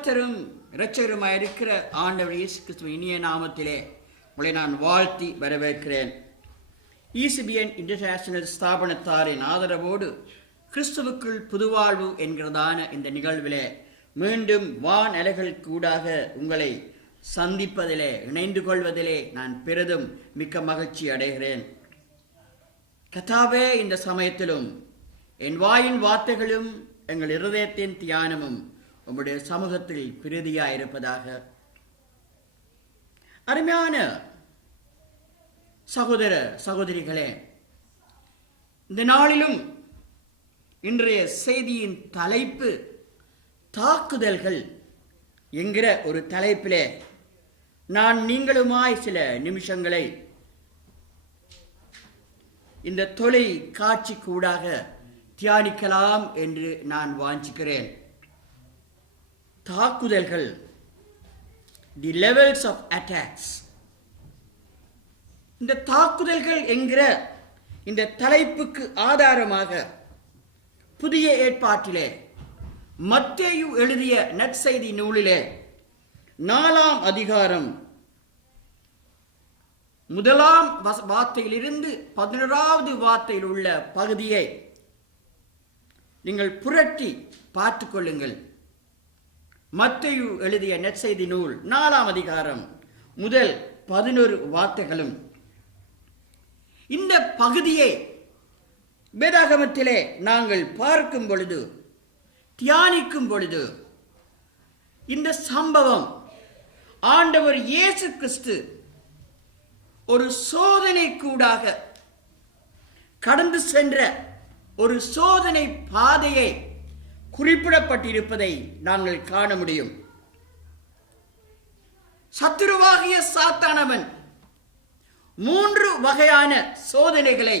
கர்த்தரும் இரட்சகருமாயிருக்கிற ஆண்டவர் இயேசு கிறிஸ்துவின் இனிய நாமத்திலே உங்களை நான் வாழ்த்தி வரவேற்கிறேன். ECBN இன்டர்நேஷனல் ஸ்தாபனத்தாரின் ஆதரவோடு கிறிஸ்துவுக்குள் புதுவாழ்வு என்கிறதான இந்த நிகழ்விலே மீண்டும் வான் அலைகள் கூடாக உங்களை சந்திப்பதிலே இணைந்து கொள்வதிலே நான் பெரிதும் மிக்க மகிழ்ச்சி அடைகிறேன். கர்த்தாவே, இந்த சமயத்திலும் என் வாயின் வார்த்தைகளும் எங்கள் இருதயத்தின் தியானமும் உம்முடைய சமூகத்தில் பிரீதியாயிருப்பதாக. அருமையான சகோதர சகோதரிகளே, இந்த நாளிலும் இன்றைய செய்தியின் தலைப்பு தாக்குதல்கள் என்கிற ஒரு தலைப்பிலே நான் நீங்களுமாய் சில நிமிஷங்களை இந்த தொலைக்காட்சி கூடாக தியானிக்கலாம் என்று நான் வாஞ்சிக்கிறேன். தாக்குதல்கள், தி லெவல்ஸ் ஆஃப் அட்டாக்ஸ். இந்த தாக்குதல்கள் என்கிற இந்த தலைப்புக்கு ஆதாரமாக புதிய ஏற்பாட்டிலே மத்தேயு எழுதிய நற்செய்தி நூலிலே 4ஆம் அதிகாரம் 1ஆம் வார்த்தையிலிருந்து 11வது வார்த்தையில் உள்ள பகுதியை நீங்கள் புரட்டி பார்த்துக் கொள்ளுங்கள். மத்தேயு எழுதிய நற்செய்தி நூல் 4ஆம் அதிகாரம் முதல் 11 வார்த்தைகளும். இந்த பகுதியை வேதாகமத்திலே நாங்கள் பார்க்கும் பொழுது, தியானிக்கும் பொழுது, இந்த சம்பவம் ஆண்டவர் இயேசு கிறிஸ்து ஒரு சோதனை கூடாக கடந்து சென்ற ஒரு சோதனை பாதையை குறிப்பிடப்பட்டிருப்பதை நாங்கள் காண முடியும். சத்துருவாகிய சாத்தானவன் 3 வகையான சோதனைகளை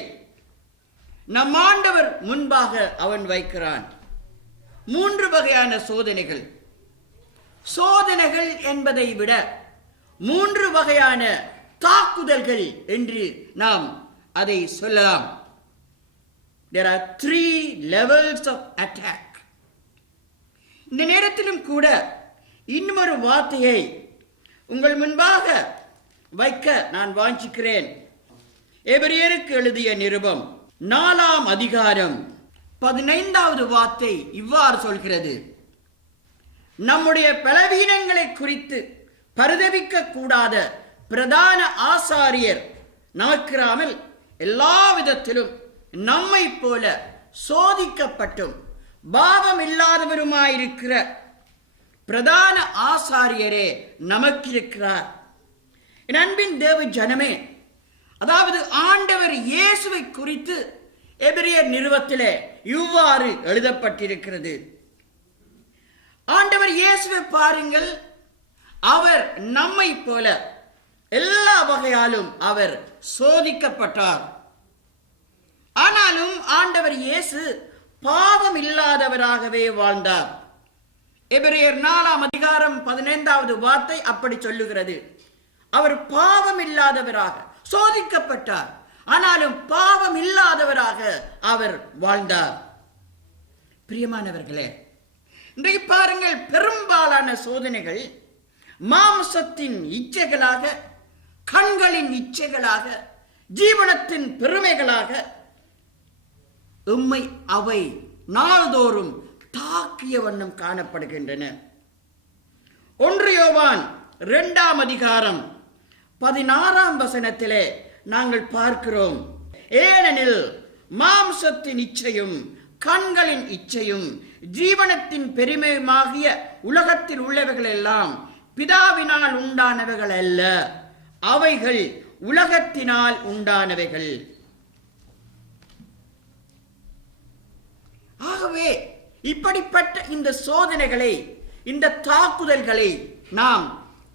நம் ஆண்டவர் முன்பாக அவன் வைக்கிறான். 3 வகையான சோதனைகள். சோதனைகள் என்பதை விட 3 வகையான தாக்குதல்கள் என்று நாம் அதை சொல்லலாம். There are 3 levels of attack. இந்த நேரத்திலும் கூட இன்னொரு வார்த்தையை உங்கள் முன்பாக வைக்க நான் வாஞ்சிக்கிறேன். எபிரேயருக்கு எழுதிய நிருபம் 4ஆம் அதிகாரம் 15வது வார்த்தை இவ்வாறு சொல்கிறது: நம்முடைய பலவீனங்களை குறித்து பரிதபிக்க கூடாத பிரதான ஆசாரியர் நமக்கிராமல் எல்லா விதத்திலும் நம்மை போல சோதிக்கப்பட்டும் பாவம் இல்லாதவருமாயிருக்கிற பிரதான ஆசாரியரே நமக்கிருக்கிறார். என் அன்பின் தேவ ஜனமே, அதாவது ஆண்டவர் இயேசுவை குறித்து எபிரேயர் நிருபத்திலே இவ்வாறு எழுதப்பட்டிருக்கிறது. ஆண்டவர் இயேசுவை பாருங்கள், அவர் நம்மை போல எல்லா வகையாலும் அவர் சோதிக்கப்பட்டார். ஆனாலும் ஆண்டவர் இயேசு பாவம் இல்லாதவராகவே வாழ்ந்தார். எபிரேயர் 4ஆம் அதிகாரம் 15வது வார்த்தை அப்படி சொல்லுகிறது. அவர் பாவம் இல்லாதவராக சோதிக்கப்பட்டார், ஆனாலும் பாவம் இல்லாதவராக அவர் வாழ்ந்தார். பிரியமானவர்களே, இன்றைக்கு பாருங்கள், பெரும்பாலான சோதனைகள் மாம்சத்தின் இச்சைகளாக, கண்களின் இச்சைகளாக, ஜீவனத்தின் பெருமைகளாக உம்மை அவை நாள்தோறும் தாக்கிய வண்ணம் காணப்படுகின்றன. 1 யோவான் 2ஆம் அதிகாரம் 16ஆம் வசனத்திலே நாங்கள் பார்க்கிறோம்: ஏனெனில் மாம்சத்தின் இச்சையும் கண்களின் இச்சையும் ஜீவனத்தின் பெருமையுமாகிய உலகத்தில் உள்ளவைகள் எல்லாம் பிதாவினால் உண்டானவைகள் அல்ல, அவைகள் உலகத்தினால் உண்டானவைகள். ஆகவே இப்படிப்பட்ட இந்த சோதனைகளை, இந்த தாக்குதல்களை நாம்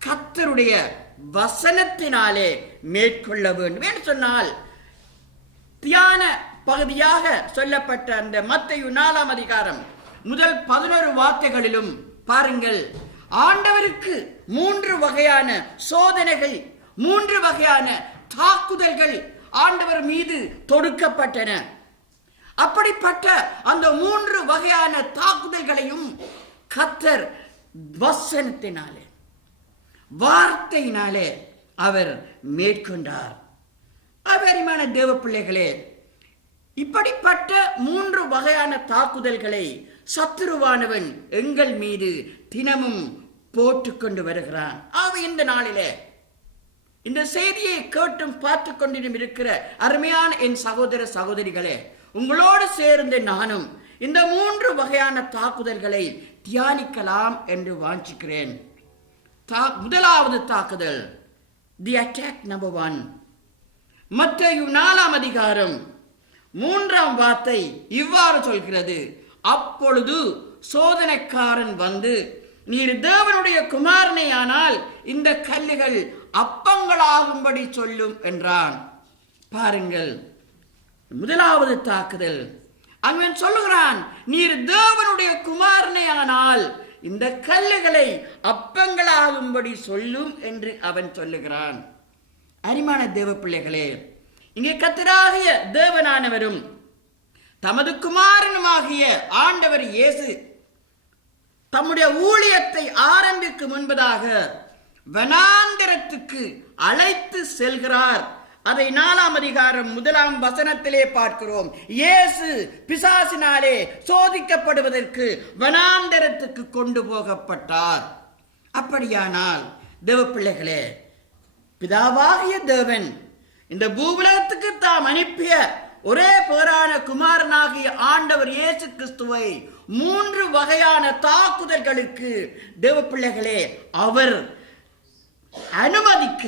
கர்த்தருடைய வசனத்தினாலே மேற்கொள்ள வேண்டும் என்று சொன்னால், தியான பகுதியாக சொல்லப்பட்ட அந்த மத்தேயு 4ஆம் அதிகாரம் முதல் 11 வார்த்தைகளிலும் பாருங்கள், ஆண்டவருக்கு 3 வகையான சோதனைகள், 3 வகையான தாக்குதல்கள் ஆண்டவர் மீது தொடுக்கப்பட்டன. அப்படிப்பட்ட அந்த 3 வகையான தாக்குதல்களையும் கர்த்தர் வசனத்தினாலே, வார்த்தையினாலே அவர் மேற்கொண்டார். அபரிமான தேவ பிள்ளைகளே, இப்படிப்பட்ட 3 வகையான தாக்குதல்களை சத்துருவானவன் எங்கள் மீது தினமும் போட்டுக்கொண்டு வருகிறான். இந்த நாளிலே இந்த செய்தியை கேட்டும் பார்த்து கொண்டிருக்கும் இருக்கிற அருமையான என் சகோதர சகோதரிகளே, உங்களோடு சேர்ந்து நானும் இந்த 3 வகையான தாக்குதல்களை தியானிக்கலாம் என்று வாஞ்சிக்கிறேன். முதலாவது தாக்குதல், தி அட்டாக் நம்பர் 1. மத்தேயு 4ஆம் அதிகாரம் 3ஆம் வார்த்தை இவ்வாறு சொல்கிறது: அப்பொழுது சோதனைக்காரன் வந்து, நீர் தேவனுடைய குமாரனே ஆனால் இந்த கல்லுகள் அப்பங்களாகும்படி சொல்லும் என்றான். பாருங்கள், முதலாவது தாக்குதல். அவன் சொல்லுகிறான், நீர் தேவனுடைய குமாரனே ஆனால் இந்த கல்லுகளை அப்பங்களாகும்படி சொல்லும் என்று அவன் சொல்லுகிறான். அருமையான தேவ பிள்ளைகளே, இங்கே கர்த்தராகிய தேவனானவரும் தமது குமாரனுமாகிய ஆண்டவர் இயேசு தம்முடைய ஊழியத்தை ஆரம்பிக்கும் முன்பதாக வனாந்தரத்துக்கு அழைத்து செல்கிறார். அதை 4ஆம் அதிகாரம் 1ஆம் வசனத்திலே பார்க்கிறோம். இயேசு பிசாசினாலே சோதிக்கப்படுவதற்கு வனாந்தரத்துக்கு கொண்டு போகப்பட்டார். அப்படியானால் தேவ பிள்ளைகளே, பிதாவாகிய தேவன் இந்த பூவுலகத்துக்கு தாம் அனுப்பிய ஒரே பேரான குமாரனாகிய ஆண்டவர் இயேசு கிறிஸ்துவை 3 வகையான தாக்குதல்களுக்கு தேவ பிள்ளைகளே அவர் அனுமதிக்க,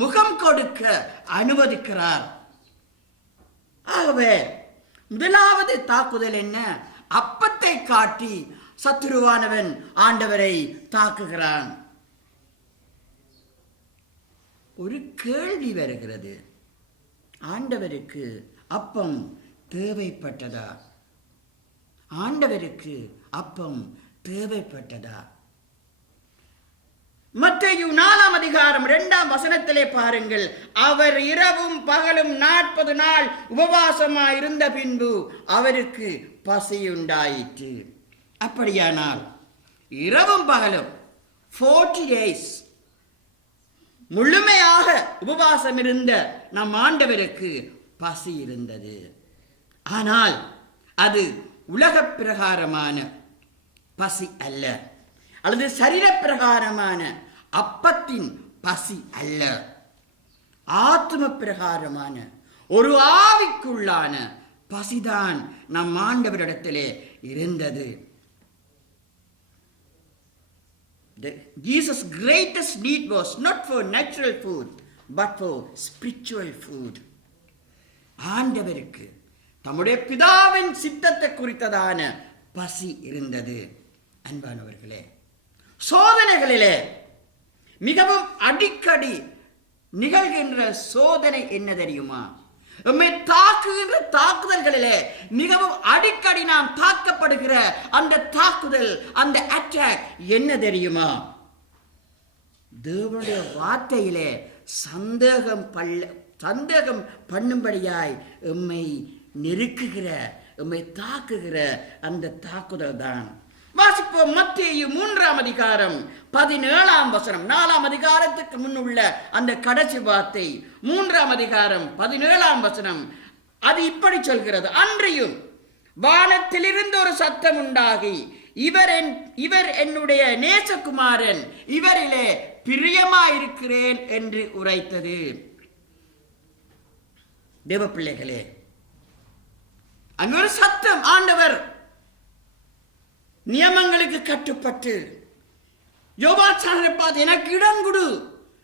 முகம் கொடுக்க அனுமதிக்கிறார். ஆகவே முதலாவது தாக்குதல் என்ன? அப்பத்தை காட்டி சத்துருவானவன் ஆண்டவரை தாக்குகிறான். ஒரு கேள்வி வருகிறது, ஆண்டவருக்கு அப்பம் தேவைப்பட்டதா? ஆண்டவருக்கு அப்பம் தேவைப்பட்டதா? மத்தேயு 4ஆம் அதிகாரம் 2ஆம் வசனத்திலே பாருங்கள். அவர் இரவும் பகலும் 40 நாள் உபவாசமாய் இருந்த பின்பு அவருக்கு பசியுண்டாயிற்று. அப்படியானால் இரவும் பகலும் 40 days முழுமையாக உபவாசம் இருந்த நம் ஆண்டவருக்கு பசி இருந்தது. ஆனால் அது உலக பிரகாரமான பசி அல்ல, அல்லது சரீர பிரகாரமான அப்பத்தின் பசி அல்ல, ஆத்ம பிரகாரமான ஒரு ஆவிக்குள்ளான பசிதான் நம் ஆண்டவரிடத்திலே இருந்தது. Jesus' greatest need was not for natural food but for spiritual food. ஆண்டவருக்கு தம்முடைய பிதாவின் சித்தத்தை குறித்ததான பசி இருந்தது. அன்பானவர்களே, சோதனைகளிலே மிகவும் அடிக்கடி நிகழ்கின்ற சோதனை என்ன தெரியுமா? நம்மை தாக்குகின்ற தாக்குதல்களிலே மிகவும் அடிக்கடி நாம் தாக்கப்படுகிற அந்த தாக்குதல், அந்த அட்டாக் என்ன தெரியுமா? தேவனுடைய வார்த்தையிலே சந்தேகம் பண்ணும்படியாய் எம்மை நெருக்குகிற, எம்மை தாக்குகிற அந்த தாக்குதல் தான். வாசிப்போம். மத்தேயு 3ஆம் அதிகாரம் 17ஆம் வசனம். 4ஆம் அதிகாரத்துக்கு முன்னுள்ள அந்த கடைசி வார்த்தை 3ஆம் அதிகாரம் 17ஆம் வசனம். அது இப்படி சொல்கிறது: அன்றியும் வானத்திலிருந்து ஒரு சத்தம் உண்டாகி, இவர் என்னுடைய நேசகுமாரன், இவரிலே பிரியமாயிருக்கிறேன் என்று உரைத்தது. தேவ பிள்ளைகளே, அங்கு ஒரு சத்தம். ஆண்டவர் நியமங்களுக்கு கட்டுப்பட்டு யோவான் பார்த்து, எனக்கு இடம் கொடு,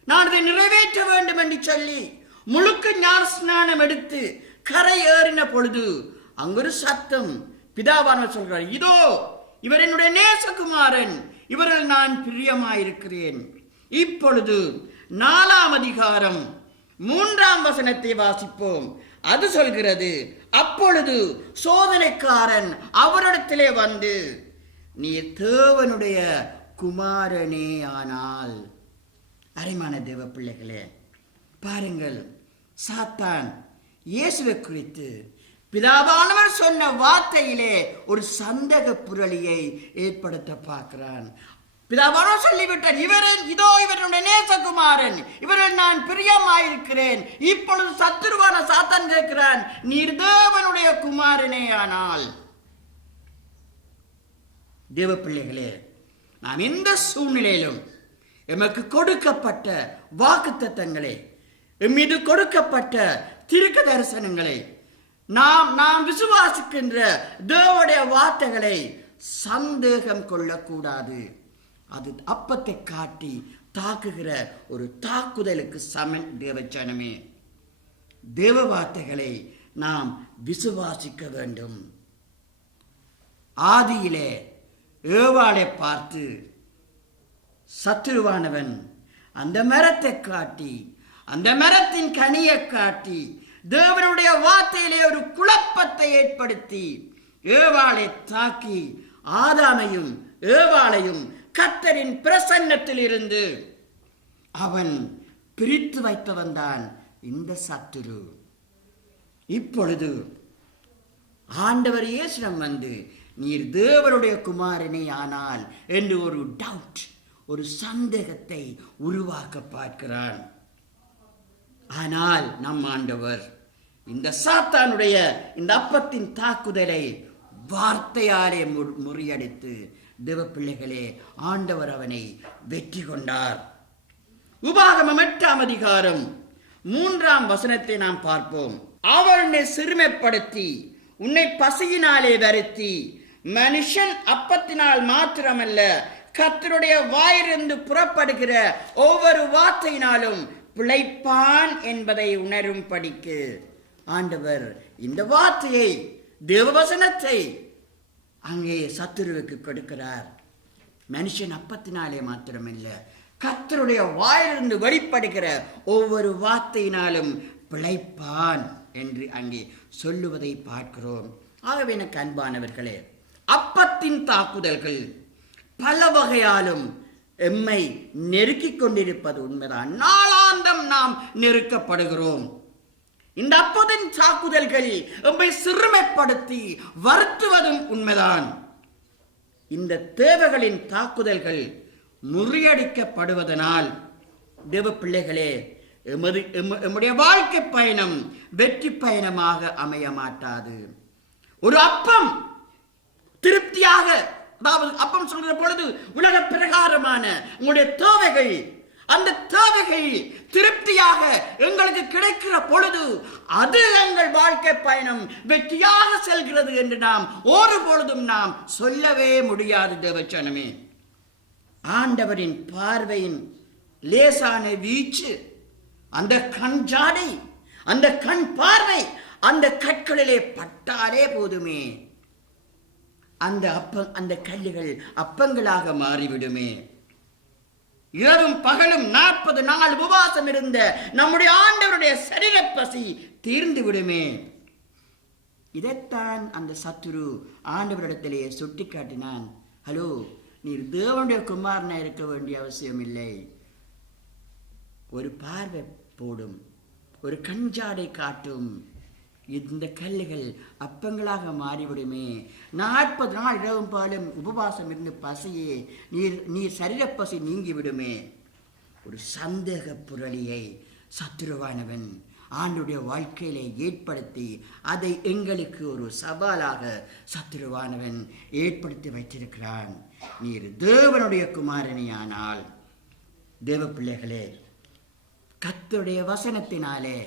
நான் இதை நிறைவேற்ற வேண்டும் என்று சொல்லி முழுக்க ஞான ஸ்நானம் எடுத்து கரை ஏறின பொழுது அங்கொரு சத்தம். பிதாவானவர் சொல்கிறார், இதோ இவர் என்னுடைய நேசகுமாரன், இவரில் நான் பிரியமாயிருக்கிறேன். இப்பொழுது 4ஆம் அதிகாரம் 3ஆம் வசனத்தை வாசிப்போம். அது சொல்கிறது: அப்பொழுது சோதனைக்காரன் அவரிடத்திலே வந்து, நீ தேவனுடைய குமாரனே ஆனால். அருமையான தேவ பிள்ளைகளே, பாருங்கள், சாத்தான் இயேசுவை குறித்து பிதாவானவர் சொன்ன வார்த்தையிலே ஒரு சந்தேக புரளியை ஏற்படுத்த பார்க்கிறான். பிதாவானோ சொல்லிவிட்டார், இதோ இவருடைய நேசகுமாரன், இவரில் நான் பிரியமாயிருக்கிறேன். இப்பொழுது சத்துருவான சாத்தான் கேட்கிறான், நீர் தேவனுடைய குமாரனே. ஆனால் தேவ பிள்ளைகளே, நாம் எந்த சூழ்நிலையிலும் எமக்கு கொடுக்கப்பட்ட வாக்குத்தத்தங்களை, எம்மீது கொடுக்கப்பட்ட தீர்க்க தரிசனங்களை, நாம் விசுவாசிக்கின்ற தேவனுடைய வார்த்தைகளை சந்தேகம் கொள்ளக்கூடாது. அது அப்பத்தை காட்டி தாக்குகிற ஒரு தாக்குதலுக்கு சமன். தேவச்சனமே, தேவ வார்த்தைகளை நாம் விசுவாசிக்க வேண்டும். ஆதியிலே ஏவாளை பார்த்து சத்துருவானவன் அந்த மரத்தை காட்டி, அந்த மரத்தின் கனியை காட்டி, தேவனுடைய வார்த்தையிலே ஒரு குழப்பத்தை ஏற்படுத்தி ஏவாளை தாக்கி ஆதாமையும் ஏவாளையும் கர்த்தரின் பிரசன்னத்தில் இருந்து அவன் பிரித்து வைத்தவன் தான் இந்த சத்துரு. இப்பொழுது ஆண்டவர் இயேசுவிடம் வந்து நீர் தேவனுடைய குமாரனே ஆனால் என்று ஒரு டவுட், ஒரு சந்தேகத்தை உருவாக்க பார்க்கிறான். ஆனால் நம் ஆண்டவர் இந்த சாத்தானுடைய இந்த அப்பத்தின் தாக்குதலை வார்த்தையாலே முறியடித்து தேவ பிள்ளைகளே, ஆண்டவர் அவனை வெற்றி கொண்டார். உபாகமம் 8ஆம் அதிகாரம் 3ஆம் வசனத்தை நாம் பார்ப்போம். அவர் உன்னை சிறுமைப்படுத்தி உன்னை பசியினாலே வருத்தி, மனுஷன் அப்பத்தினால் மாத்திரமல்ல கர்த்தருடைய வாயிலிருந்து புறப்படுகிற ஒவ்வொரு வார்த்தையினாலும் பிழைப்பான் என்பதை உணரும் படிக்கு. ஆண்டவர் இந்த வார்த்தையை, தேவவசனத்தை அங்கே சத்துருவுக்கு கொடுக்கிறார். மனுஷன் அப்பத்தினாலே மாத்திரமல்ல கர்த்தருடைய வாயிலிருந்து வெளிப்படுகிற ஒவ்வொரு வார்த்தையினாலும் பிழைப்பான் என்று அங்கே சொல்லுவதை பார்க்கிறோம். ஆகவே எனக்கு அன்பானவர்களே, அப்பத்தின் தாக்குதல்கள் பல வகையாலும் எம்மை நெருக்கிக் கொண்டிருப்பது உண்மைதான். நாளாந்தம் நாம் நெருக்கப்படுகிறோம். இந்த அப்பத்தின் தாக்குதல்கள் எம்மை சிறுமைப்படுத்தி வருத்துவதும் உண்மைதான். இந்த தேவைகளின் தாக்குதல்கள் முறியடிக்கப்படுவதனால் தேவ பிள்ளைகளே, எம்முடைய வாழ்க்கை பயணம் வெற்றி பயணமாக அமைய மாட்டாது. ஒரு அப்பம் திருப்தியாக, அதாவது அப்பம் சொல்கிற பொழுது உலக பிரகாரமான உங்களுடைய தேவைகள், அந்த தேவைகள் திருப்தியாக எங்களுக்கு கிடைக்கிற பொழுது அது எங்கள் வாழ்க்கை பயணம் வெற்றியாக செல்கிறது என்று நாம் ஒரு பொழுதும் நாம் சொல்லவே முடியாது. தேவச்சனமே, ஆண்டவரின் பார்வையின் லேசான வீச்சு, அந்த கண் ஜாடை, அந்த கண் பார்வை அந்த கற்களிலே பட்டாலே போதுமே, அந்த கல்லுகள் அப்பங்களாக மாறிவிடுமே. இரவும் பகலும் 40 நாள் உபவாசம் இருந்த நம்முடைய ஆண்டவருடைய சரீர பசி தீர்ந்து விடுமே. இதைத்தான் அந்த சத்துரு ஆண்டவரிடத்திலேயே சுட்டி காட்டினான். ஹலோ, நீர் தேவனுடைய குமாரனா இருக்க வேண்டிய அவசியம் இல்லை. ஒரு பார்வை போடும், ஒரு கஞ்சாடை காட்டும், இந்த கல்லுகள் அப்பங்களாக மாறிவிடுமே. 40 நாள் இரவும் பாலும் உபவாசம் இருந்து பசியே நீர் சரீர பசி நீங்கி விடுமே. ஒரு சந்தேக புரளியை சத்துருவானவன் ஆண்டுடைய வாழ்க்கையிலே ஏற்படுத்தி அதை எங்களுக்கு ஒரு சவாலாக சத்துருவானவன் ஏற்படுத்தி வைத்திருக்கிறான். நீர் தேவனுடைய குமாரனியானால், தேவ பிள்ளைகளே, கர்த்தருடைய வசனத்தினாலே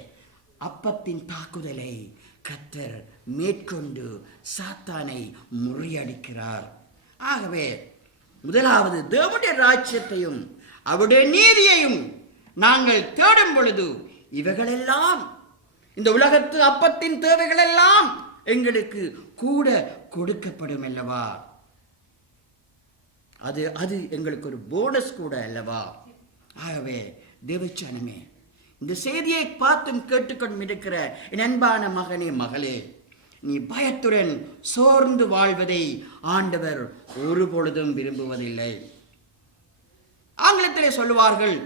அப்பத்தின் தாக்குதலை கர்த்தர் மேற்கொண்டு சாத்தானை முறியடிக்கிறார். ஆகவே முதலாவது தேவனுடைய ராஜ்யத்தையும் அவருடைய நீதியையும் நாங்கள் தேடும் பொழுது இவைகளெல்லாம், இந்த உலகத்து அப்பத்தின் தேவைகள் எல்லாம் எங்களுக்கு கூட கொடுக்கப்படும் அல்லவா? அது எங்களுக்கு ஒரு போனஸ் கூட அல்லவா? ஆகவே தேவச்சனமே, இந்த செய்தியை பார்த்தும் கேட்டுக்கொண்டும் இருக்கிற என் அன்பான மகனே, மகளே, நீ பயத்துடன் சோர்ந்து வாழ்வதை ஆண்டவர் ஒரு பொழுதும் விரும்புவதில்லை. ஆங்கிலத்திலே சொல்லுவார்கள்,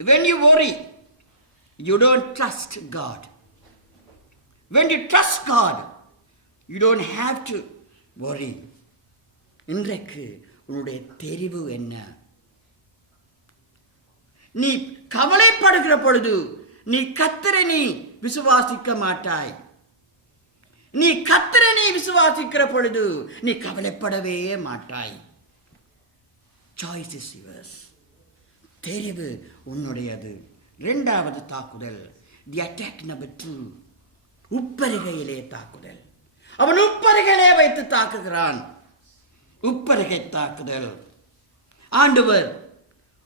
when you worry you don't trust God. When you trust God you don't have to worry. இன்றைக்கு உன்னுடைய தெரிவு என்ன? நீ கவலைப்படுகிற பொழுது நீ கர்த்தரை நீ விசுவாசிக்க மாட்டாய். நீ கர்த்தரை நீ விசுவாசிக்கிற பொழுது நீ கவலைப்படவே மாட்டாய். Choice is yours. தெரிவு உன்னுடையது. இரண்டாவது தாக்குதல், தி அட்டாக் நம்பர் 2, உப்பரிகையிலே தாக்குதல். அவன் உப்பரிகையிலே வைத்து தாக்குகிறான். உப்பரிகை தாக்குதல். ஆண்டவர்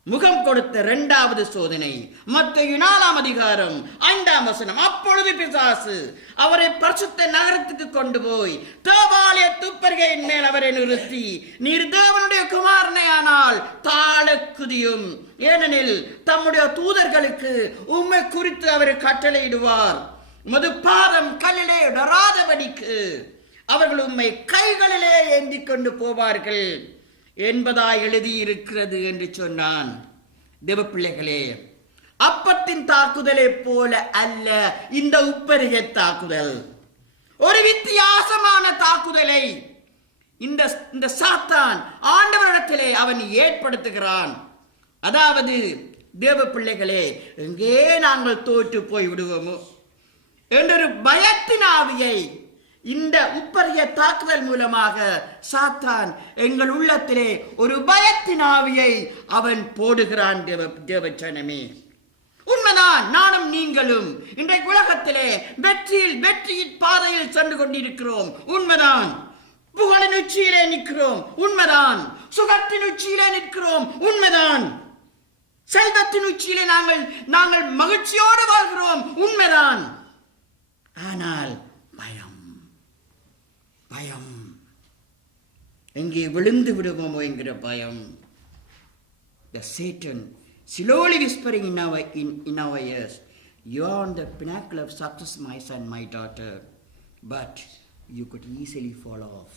முகம் கொடுத்த இரண்டாவது சோதனை மத்தேயு 4:5. அப்பொழுது பிசாசு அவரை பரிசுத்த நகரத்துக்கு கொண்டு போய் தேவாலய துப்பரிகையின் மேல் அவரை நிறுத்தி, நீர் தேவனுடைய குமாரனே ஆனால் தாழ குதியும், ஏனெனில் தம்முடைய தூதர்களுக்கு உம்மை குறித்து அவர் கட்டளையிடுவார், உமது பாதம் கல்லிலே இடராதபடிக்கு அவர்கள் உம்மை கைகளிலே ஏந்தி கொண்டு போவார்கள் என்பதாய் எழுதியிருக்கிறது என்று சொன்னான். தேவ பிள்ளைகளே, அப்பத்தின் தாக்குதலை போல அல்ல இந்த உப்பரிகை தாக்குதல். ஒரு வித்தியாசமான தாக்குதலை இந்த சாத்தான் ஆண்டவரிடத்திலே அவன் ஏற்படுத்துகிறான். அதாவது தேவ பிள்ளைகளே, எங்கே நாங்கள் தோற்று போய் விடுவோமோ என்றொரு பயத்தின் ஆவியை இந்த உப்பரிய தாக்குதல் மூலமாக சாத்தான் எங்கள் உள்ளத்திலே ஒரு பயத்தின் ஆவியை அவன் போடுகிறான். தேவச்சனமே, உண்மைதான். நானும் நீங்களும் இன்றைக்கு உலகத்திலே வெற்றியின் பாதையில் சென்று கொண்டிருக்கிறோம். உண்மைதான். புகழின் உச்சியிலே நிற்கிறோம். உண்மைதான். சுகத்தின் உச்சியிலே நிற்கிறோம். உண்மைதான். செல்வத்தின் உச்சியிலே நாங்கள் மகிழ்ச்சியோடு வாழ்கிறோம். உண்மைதான். ஆனால் பயம், எங்கே விழுந்து விடுவோமோ என்கிற பயம். The Satan slowly whispering in our ears, you are on the pinnacle of success, my son, my daughter, but you could easily fall off.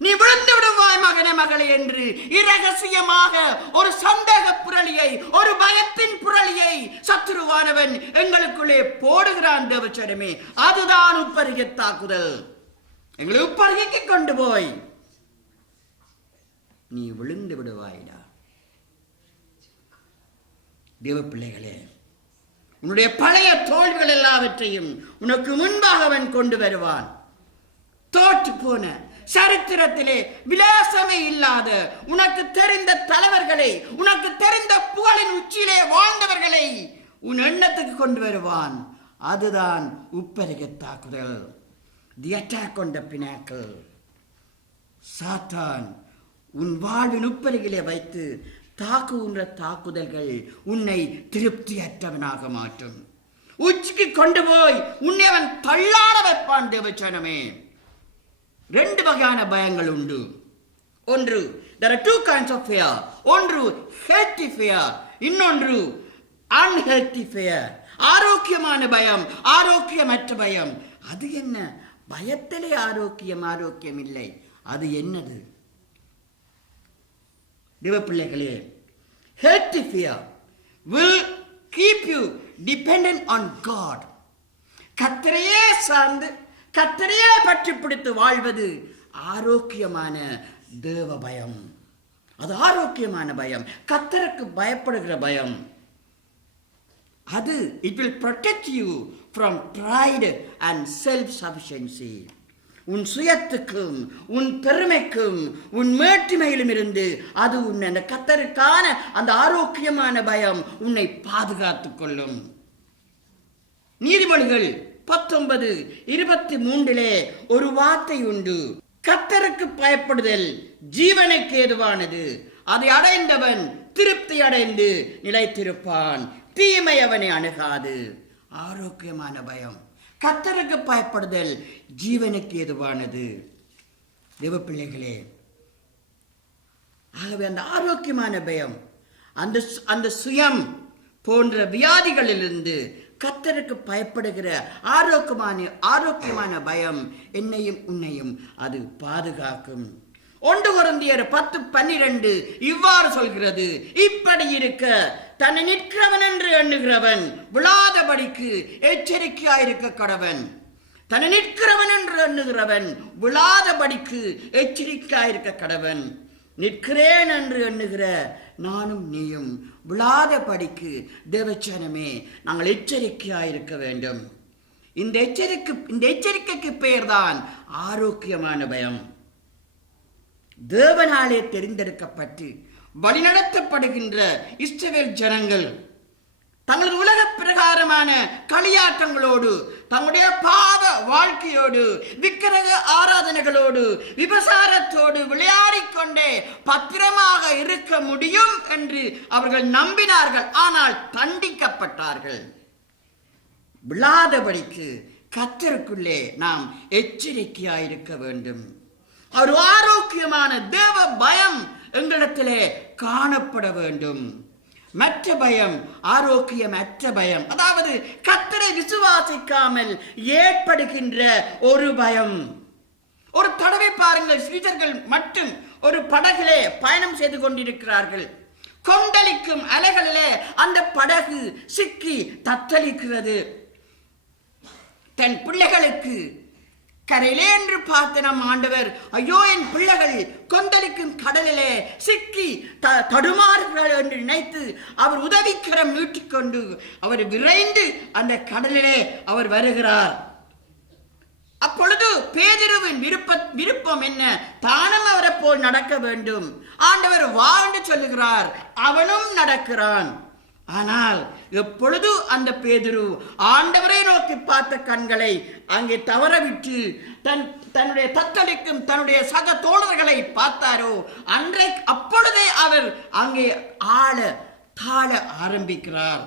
நீ விழுந்து விடுவாய் மகனே, மகளே என்று இரகசியமாக ஒரு சந்தேக புரளியை, ஒரு பயத்தின் புரளியை சத்துருவானவன் எங்களுக்குள்ளே போடுகிறான். தேவச்சரமே, அதுதான் உப்பரிகை தாக்குதல். எங்களை உப்பரிகைக்கு கொண்டு போய் நீ விழுந்து விடுவாயிடா. தேவ பிள்ளைகளே, உன்னுடைய பழைய தோல்விகள் எல்லாவற்றையும் உனக்கு முன்பாக அவன் கொண்டு வருவான். தோற்று போன சரித்திரத்திலே விலாசமே இல்லாத உனக்கு தெரிந்த தலைவர்களை, உனக்கு தெரிந்த புகழின் உச்சியிலே வாழ்ந்தவர்களை உன் எண்ணத்துக்கு கொண்டு வருவான். அதுதான் உப்பரிகை தாக்குதல். The attack on the pinnacle. சாத்தான் உன் வாழ்வின் உப்பரிகளை வைத்து தாக்குகின்ற தாக்குதல்கள் உன்னை திருப்தியற்றவனாக மாற்றும். உச்சிக்கு கொண்டு போய் உன்னை அவன் தள்ளாட வைப்பான். தேவச்சனமே, 2 வகையான பயங்கள் உண்டு. ஒன்று, there are 2 kinds of fear. ஒன்று healthy fear, இன்னொன்று unhealthy fear. ஆரோக்கியமான பயம், ஆரோக்கியமற்ற பயம். அது என்ன? பயத்திலே ஆரோக்கியம் இல்லை. அது என்னது? தேவ பிள்ளைகளே, healthy fear will keep you dependent on God. கர்த்தரையே சார்ந்து கர்த்தரையே பற்றி பிடித்து வாழ்வது ஆரோக்கியமான தேவ பயம். அது ஆரோக்கியமான பயம், கர்த்தருக்கு பயப்படுகிற பயம். அது it will protect you from pride and self-sufficiency. உன் சுயத்துக்கும் உன் பெருமைக்கும் உன் மேட்டிமையிலும் இருந்து அது உன்னை அந்த கர்த்தருக்கான அந்த ஆரோக்கியமான பயம் உன்னை பாதுகாத்துக் கொள்ளும். நீதிமொழிகள் 19:23 ஒரு வார்த்தை உண்டு. கர்த்தருக்கு பயப்படுதல் ஜீவனுக்கு ஏதுவானது, அதை அடைந்தவன் திருப்தி அடைந்து நிலைத்திருப்பான், தீமை அவனை அணுகாது. ஆரோக்கியமான பயம், கர்த்தருக்கு பயப்படுதல் ஜீவனுக்கு ஏதுவானது. தேவ பிள்ளைகளே, ஆகவே அந்த ஆரோக்கியமான பயம், அந்த சுயம் போன்ற வியாதிகளிலிருந்து கர்த்தருக்கு பயப்படுகிற ஆரோக்கியமான பயம் என்னையும் உன்னையும் அது பாதுகாக்கும். 1 கொரிந்தியர் 10:12 இவ்வாறு சொல்கிறது, இப்படி இருக்க தன்னை நிற்கிறவன் என்று எண்ணுகிறவன் விழாதபடிக்கு எச்சரிக்கையாயிருக்க கடவன். தன்னை நிற்கிறவன் என்று எண்ணுகிறவன் விழாதபடிக்கு எச்சரிக்கையாயிருக்க கடவன். நிற்கிறேன் என்று எண்ணுகிற நானும் நீயும் விழாதபடிக்கு தேவச்சனமே நாங்கள் எச்சரிக்கையாயிருக்க வேண்டும். இந்த எச்சரிக்கைக்கு பெயர்தான் ஆரோக்கியமான பயம். தேவனாலே தெரிந்தெடுக்கப்பட்டு வழிநடத்தப்படுகின்ற இஸ்ரவேல் ஜனங்கள் தங்களது உலக பிரகாரமான களியாட்டங்களோடு, தங்களுடைய பாவ வாழ்க்கையோடு, விக்கிரக ஆராதனைகளோடு, விபசாரத்தோடு விளையாடிக்கொண்டே பத்திரமாக இருக்க முடியும் என்று அவர்கள் நம்பினார்கள். ஆனால் தண்டிக்கப்பட்டார்கள். விழாதபடிக்கு கர்த்தருக்குள்ளே நாம் எச்சரிக்கையாயிருக்க வேண்டும். ஒரு ஆரோக்கியமான தேவ பயம் எங்களிடத்திலே காணப்பட வேண்டும். மற்ற பயம் ஆரோக்கியமற்ற பயம், அதாவது கர்த்தரை விசுவாசிக்காமல் ஏற்படுகின்ற ஒரு பயம். ஒரு தடவை பாருங்கள், சீடர்கள் மட்டும் ஒரு படகிலே பயணம் செய்து கொண்டிருக்கிறார்கள். கொந்தளிக்கும் அலைகளிலே அந்த படகு சிக்கி தத்தளிக்கிறது. தன் பிள்ளைகளுக்கு கரையிலே என்று பார்த்த நம் ஆண்டவர், ஐயோ என் பிள்ளைகள் கொந்தளிக்கும் கடலிலே சிக்கி தடுமாறுகிறார்கள் என்று நினைத்து அவர் உதவிக்கரம் நீட்டிக்கொண்டு அவர் விரைந்து அந்த கடலிலே அவர் வருகிறார். அப்பொழுது பேதுருவின் விருப்பம் என்ன? தானும் அவரை போல் நடக்க வேண்டும். ஆண்டவர் வா என்று சொல்லுகிறார், அவனும் நடக்கிறான். ஆனால் எப்பொழுது அந்த பேதுரு ஆண்டவரை நோக்கி பார்த்த கண்களை அங்கே தவறவிட்டு தன்னுடைய தத்தளிக்கும் தன்னுடைய சக தோழர்களை பார்த்தாரோ, அப்பொழுதே அவர் அங்கே தாழ ஆரம்பிக்கிறார்.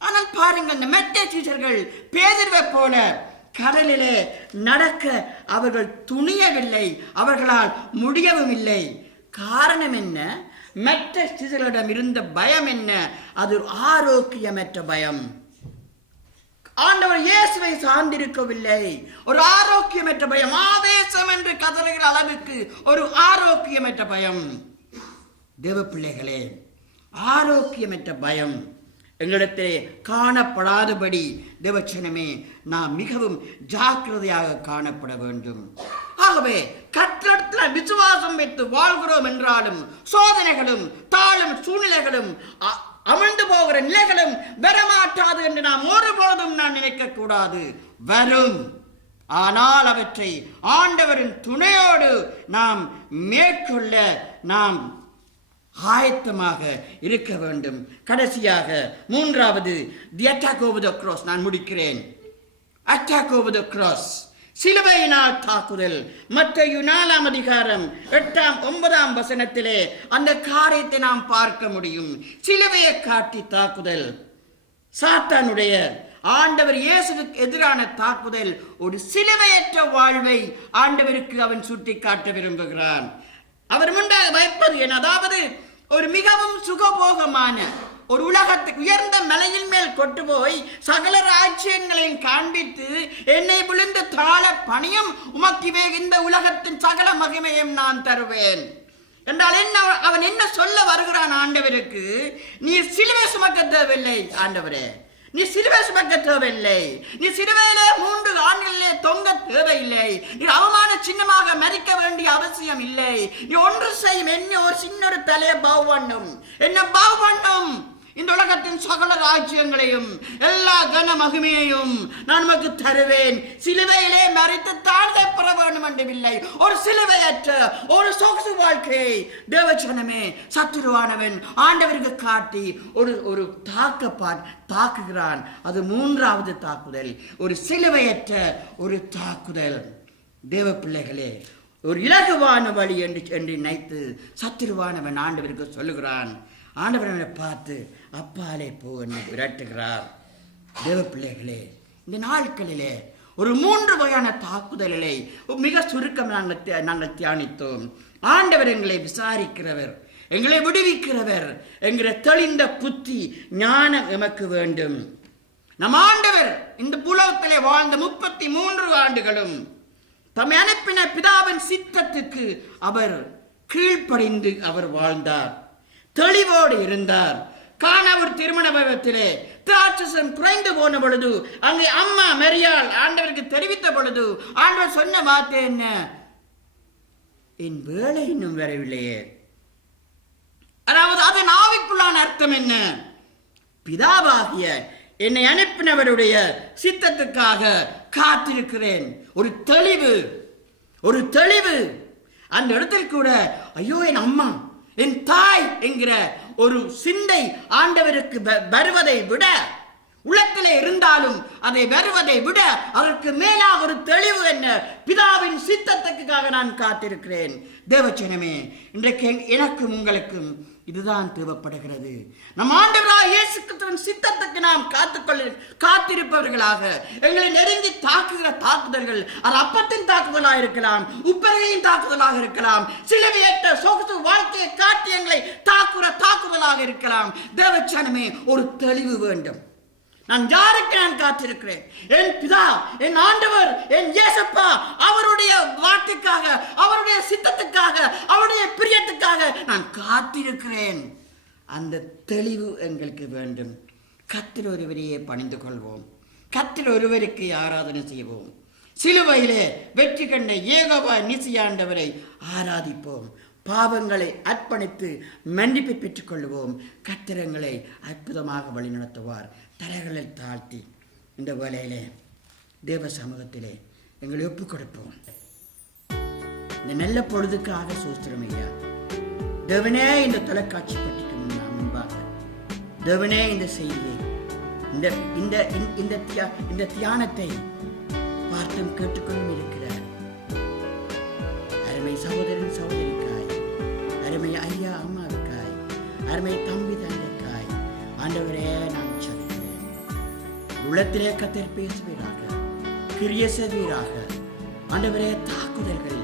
ஆனால் பாருங்கள், இந்த மற்ற சீடர்கள் பேதுருவை போல கடலிலே நடக்க அவர்கள் துணியவில்லை, அவர்களால் முடியவும் இல்லை. காரணம் என்ன? மற்ற சீடர்களிடம் இருந்த பயம் என்ன? அது ஆரோக்கியமற்ற பயம். ஆண்டவர் இயேசுவை சார்ந்திருக்கவில்லை. ஒரு ஆரோக்கியமற்ற பயம், ஆவேசம் என்று கதறுகிற அளவுக்கு ஒரு ஆரோக்கியமற்ற பயம். தேவ பிள்ளைகளே, ஆரோக்கியமற்ற பயம் எங்களிடத்திலே காணப்படாதபடி தேவச்சனமே நாம் மிகவும் ஜாக்கிரதையாக காணப்பட வேண்டும். ஆகவே கர்த்தரிடத்தில் விசுவாசம் வைத்து வாழ்கிறோம் என்றாலும் சோதனைகளும் தாழும் சூழ்நிலைகளும் அமிழ்ந்து போகிற நிலைகளும் வரமாட்டாது என்று நாம் ஒருபொழுதும் நான் நினைக்க கூடாது. வரும். ஆனால் அவற்றை ஆண்டவரின் துணையோடு நாம் மேற்கொள்ள நாம் ஆயத்தமாக இருக்க வேண்டும். கடைசியாக மூன்றாவது, the attack over the cross. நான் முடிக்கிறேன். அட்டாக் ஓவர் தி கிராஸ், சிலுவையினால் தாக்குதல். மத்தேயு 4ஆம் அதிகாரம் 8ஆம் 9ஆம் வசனத்திலே அந்த காரியத்தை நாம் பார்க்க முடியும். சிலுவையை காட்டி தாக்குதல், சாத்தானுடைய ஆண்டவர் இயேசுவுக்கு எதிரான தாக்குதல். ஒரு சிலுவையற்ற வாழ்வை ஆண்டவருக்கு அவன் சுட்டி காட்ட விரும்புகிறான். அவர் முன்பாக வைப்பது என, அதாவது ஒரு மிகவும் சுகபோகமான ஒரு உலகத்துக்கு உயர்ந்த மலையின் மேல் கொண்டு போய் சகல ராஜ்யங்களையும் காண்பித்து என்னை விழுந்து தாழ பணியும் உமக்கிவே இந்த உலகத்தின் சகல மகிமையும் நான் தருவேன் என்றால் என்ன? அவன் என்ன சொல்ல வருகிறான் ஆண்டவருக்கு? நீ சிலுவை சுமக்க தேவையில்லை ஆண்டவரே, நீ சிலுவை சுமக்க தேவையில்லை, நீ சிலுவையிலே 3 ஆண்களிலே தொங்க தேவையில்லை, நீ அவமான சின்னமாக மறிக்க வேண்டிய அவசியம் இல்லை. நீ ஒன்று செய்யும், என்ன ஒரு சின்ன தலையை பாவண்ணும், என்ன பாவண்ணும், இந்த உலகத்தின் சகல ராஜ்யங்களையும் எல்லா கன மகிமையையும் நான் உமக்கு தருவேன். சிலுவையிலே மறித்து தாழ்வை பெற வேண்டும் என்றில்லை, ஒரு சிலுவையற்ற ஒரு சொகுசு வாழ்க்கையை தேவச்சனமே சத்துருவானவன் ஆண்டவருக்கு காட்டி ஒரு தாக்குகிறான். அது மூன்றாவது தாக்குதல், ஒரு சிலுவையற்ற ஒரு தாக்குதல். தேவ பிள்ளைகளே, ஒரு இலகுவான வழி என்று நினைத்து சத்துருவானவன் ஆண்டவருக்கு சொல்லுகிறான். ஆண்டவரை பார்த்து அப்பாலே போ என்று விரட்டுகிறார். தேவ பிள்ளைகளே, இந்த நாட்களிலே ஒரு 3 வகையான தாக்குதல்களை மிக சுருக்கம் நாங்கள் தியானித்தோம். ஆண்டவர் எங்களை விசாரிக்கிறவர், எங்களை விடுவிக்கிறவர் என்கிற தெளிந்த புத்தி ஞானம் எமக்கு வேண்டும். நம் ஆண்டவர் இந்த பூலோகத்திலே வாழ்ந்த 33 ஆண்டுகளும் தம்மை அனுப்பின பிதாவின் சித்தத்துக்கு அவர் கீழ்ப்படிந்து அவர் வாழ்ந்தார், தெளிவோடு இருந்தார். கானாவூர் திருமண வைபவத்திலே திராட்சரசம் குறைந்து போன பொழுது அங்கே அம்மா மரியாள் ஆண்டவருக்கு தெரிவித்த பொழுது ஆண்டவர் சொன்ன வார்த்தை என்ன? என் வேலை இன்னும் வரவில்லையே. அதாவது அதன் ஆவிக்குள்ளான அர்த்தம் என்ன? பிதாவாகிய என்னை அனுப்பினவருடைய சித்தத்துக்காக காத்திருக்கிறேன். ஒரு தெளிவு அந்த இடத்தில் கூட ஐயோ என் அம்மா என் தாய் என்கிற ஒரு சிந்தை ஆண்டவருக்கு வருவதை விட, உள்ளத்திலே இருந்தாலும் அதை வருவதை விட அதற்கு மேலாக ஒரு தெளிவு என்ன? பிதாவின் சித்தத்துக்காக நான் காத்திருக்கிறேன். தேவச்சனமே, இன்றைக்கு எனக்கும் உங்களுக்கும் இதுதான் தேவைப்படுகிறது. நம் ஆண்டவராகிய இயேசு கிறிஸ்துவின் சித்தத்துக்கு நாம் காத்திருப்பவர்களாக, எங்களை நெருங்கி தாக்குகிற தாக்குதல்கள் அது அப்பத்தின் தாக்குதலாக இருக்கலாம், உப்பரையின் தாக்குதலாக இருக்கலாம், சிலுவையேற்ற சொகுசு வாழ்க்கையை காட்டி எங்களை தாக்குகிற தாக்குதலாக இருக்கலாம். தேவச்சனமே, ஒரு தெளிவு வேண்டும். நான் யாருக்கு நான் காத்திருக்கிறேன்? என் பிதா, என் ஆண்டவர், என் இயேசப்பா அவருடைய வார்த்தைக்காக, அவருடைய சித்தத்துக்காக, அவருடைய பிரியத்துக்காக நான் காத்திருக்கிறேன். அந்த தெளிவு எங்களுக்கு வேண்டும். கர்த்தர் ஒருவரையே பணிந்து கொள்வோம். கர்த்தர் ஒருவருக்கு ஆராதனை செய்வோம். சிலுவையிலே வெற்றி கண்ட யெகோவா நிசியாண்டவரை ஆராதிப்போம். பாவங்களை அர்ப்பணித்து மன்னிப்பை பெற்றுக் கொள்வோம். கர்த்தரங்களை அற்புதமாக வழிநடத்துவார். தலைகளை தாழ்த்தி இந்த வேளையிலே தேவ சமூகத்திலே எங்களை ஒப்புக் கொடுப்போம். இந்த நல்ல பொழுதுக்காக சோஸ்திரம் ஐயா. தேவனே, இந்த தொலைக்காட்சி பற்றிக்கு முன்பாக தேவனே, இந்த செய்தியை இந்த தியானத்தை பார்த்தும் கேட்டுக்கொண்டும் இருக்கிறார் அருமை சகோதரன் சகோதரிக்காய், அருமை ஐயா அம்மாவுக்காய், அருமை தம்பி தந்தைக்காய் ஆண்டவரே நான் சொல்கிறேன். உள்ளத்திலே கர்த்தர் பேசுவீராக, கிரிய செய்வீராக. ஆண்டவரே, தாக்குதல்கள்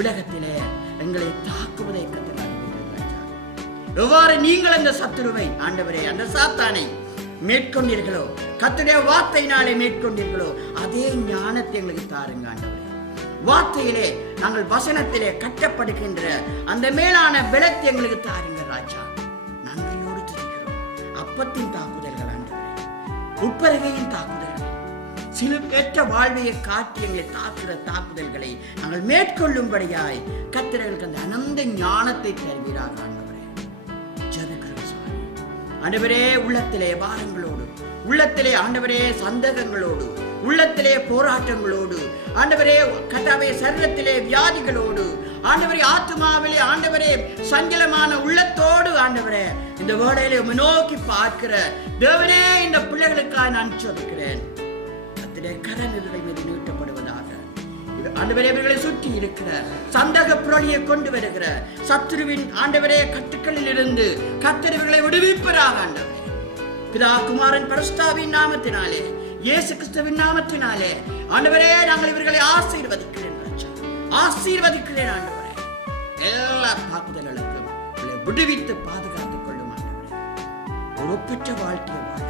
உலகத்திலே எங்களை தாக்குவதை கர்த்தர் அறிவீர்கள். எவ்வாறு நீங்கள் அந்த சத்துருவை ஆண்டவரே, அந்த சாத்தானை மேற்கொண்டீர்களோ, கர்த்தருடைய வார்த்தையினாலே மேற்கொண்டீர்களோ, அதே ஞானத்தை எங்களுக்கு தாருங்க ஆண்டவரே. வார்த்தையிலே நாங்கள் வசனத்திலே கட்டப்படுகின்ற அந்த மேலான பலத்தை எங்களுக்கு தாருங்க ராஜா. நன்றியோடு துதிக்கிறோம். அப்பத்தின் தாக்குதல்கள் ஆண்டவரே, உட்பருகையின் தாக்குதல்கள், சிலுவையற்ற வாழ்வையை காட்டி எங்களை தாக்குகிற தாக்குதல்களை நாங்கள் மேற்கொள்ளும்படியாய் கர்த்தர்களுக்கு அந்த அனந்த ஞானத்தை தருவீராக ஆண்டவரே. ஜெபிக்கிறோம் சுவாமி. ஆண்டவரே, உள்ளத்திலே பாரங்களோடு, உள்ளத்திலே ஆண்டவரே சந்தேகங்களோடு, உள்ளத்திலே போராட்டங்களோடு, ஆண்டவரே கர்த்தாவே சரீரத்திலே வியாதிகளோடு, ஆண்டவரே ஆத்துமாவிலே ஆண்டவரே சஞ்சலமான உள்ளத்தோடு ஆண்டவரே இந்த வேளையிலே உம்மை நோக்கி பார்க்கிற தேவனே, இந்த பிள்ளைகளுக்காக நான் ஜெபிக்கிறேன். கர்த்தருடைய கரம் இவர்கள் மீது நீட்டப்படுவதாக. ஆண்டவரே, இவர்களை சுற்றி இருக்கிற சந்தேக புரளியை கொண்டு வருகிற சத்துருவின் ஆண்டவரே கட்டுக்களில் இருந்து கர்த்தர் இவர்களை விடுவிப்பதாக ஆண்டவரே. பிதா குமாரன் பரிசுத்தாவின் நாமத்தினாலே, இயேசு கிறிஸ்துவின் நாமத்தினாலே ஆண்டவரே நாங்கள் இவர்களை ஆசீர்வதிக்கிறேன் ராஜா, ஆசீர்வதிக்கிறேன் ஆண்டவரே. எல்லா தாக்குதல்களுக்கும் விடுவித்து பாதுகாத்துக் கொள்ளும் ஆண்டவரே. ஒரு ஒப்பற்ற வாழ்க்கையை வாழ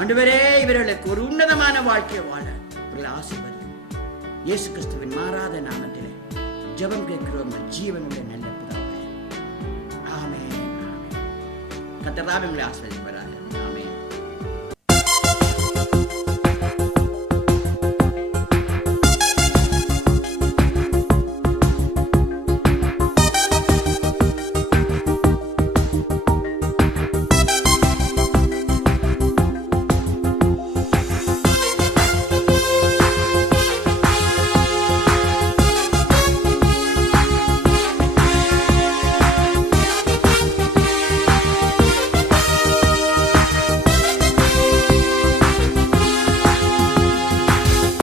ஆண்டவரே, இவர்களுக்கு ஒரு உன்னதமான வாழ்க்கையை வாழ இவர்களை ஆசீர்வதி. இயேசு கிறிஸ்துவின் மாறாத நாமத்திலே ஜெபம் கேட்கிறோம் ஜீவனுடைய நல்ல பிதாவே. ஆமென். கர்த்தர் உங்களை ஆசீர்வதிப்பார்.